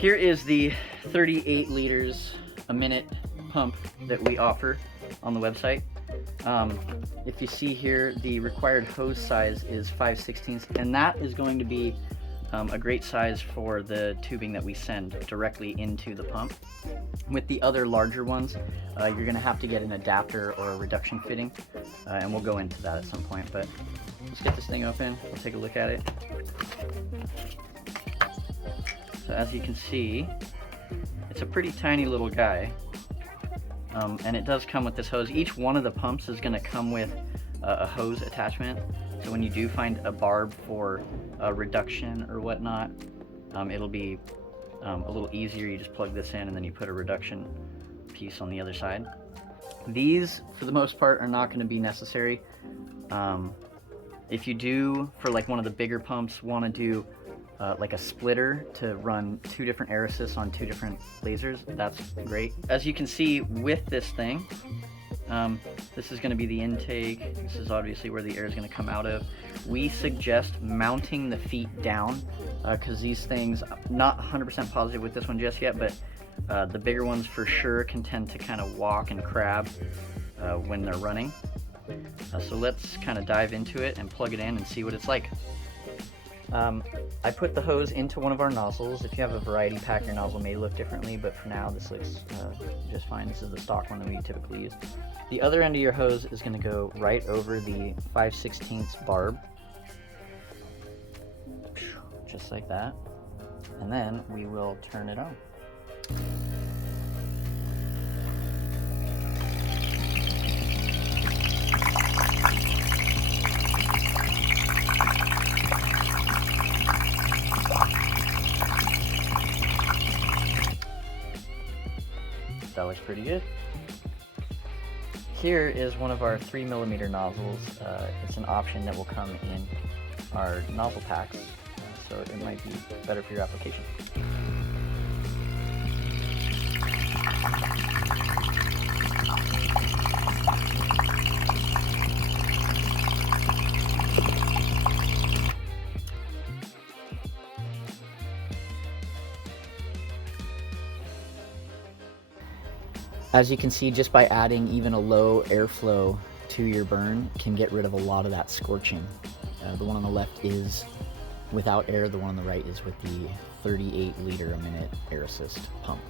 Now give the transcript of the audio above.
Here is the 38 liters a minute pump that we offer on the website. If you see here, the required hose size is 5/16, and that is going to be a great size for the tubing that we send directly into the pump. With the other larger ones, you're going to have to get an adapter or a reduction fitting, and we'll go into that at some point. But let's get this thing open. We'll take a look at it. So as you can see, it's a pretty tiny little guy, and it does come with this hose. Each one of the pumps is going to come with a hose attachment, so when you do find a barb for a reduction or whatnot, it'll be a little easier. You just plug this in and then you put a reduction piece on the other side. These, for the most part, are not going to be necessary. If you do, for like one of the bigger pumps, want to do like a splitter to run 2 different air assists on 2 different lasers, that's great. As you can see with this thing, this is going to be the intake. This is obviously where the air is going to come out of. We suggest mounting the feet down because these things, not 100% positive with this one just yet, but the bigger ones for sure can tend to kind of walk and crab when they're running. So let's kind of dive into it and plug it in and see what it's like. I put the hose into one of our nozzles. If you have a variety pack, your nozzle may look differently, but for now this looks just fine. This is the stock one that we typically use. The other end of your hose is going to go right over the 5/16 barb, just like that, and then we will turn it on. That looks pretty good. Here is one of our 3mm nozzles. It's an option that will come in our nozzle packs, so it might be better for your application. As you can see, just by adding even a low airflow to your burn can get rid of a lot of that scorching. The one on the left is without air, the one on the right is with the 38 liter a minute air assist pump.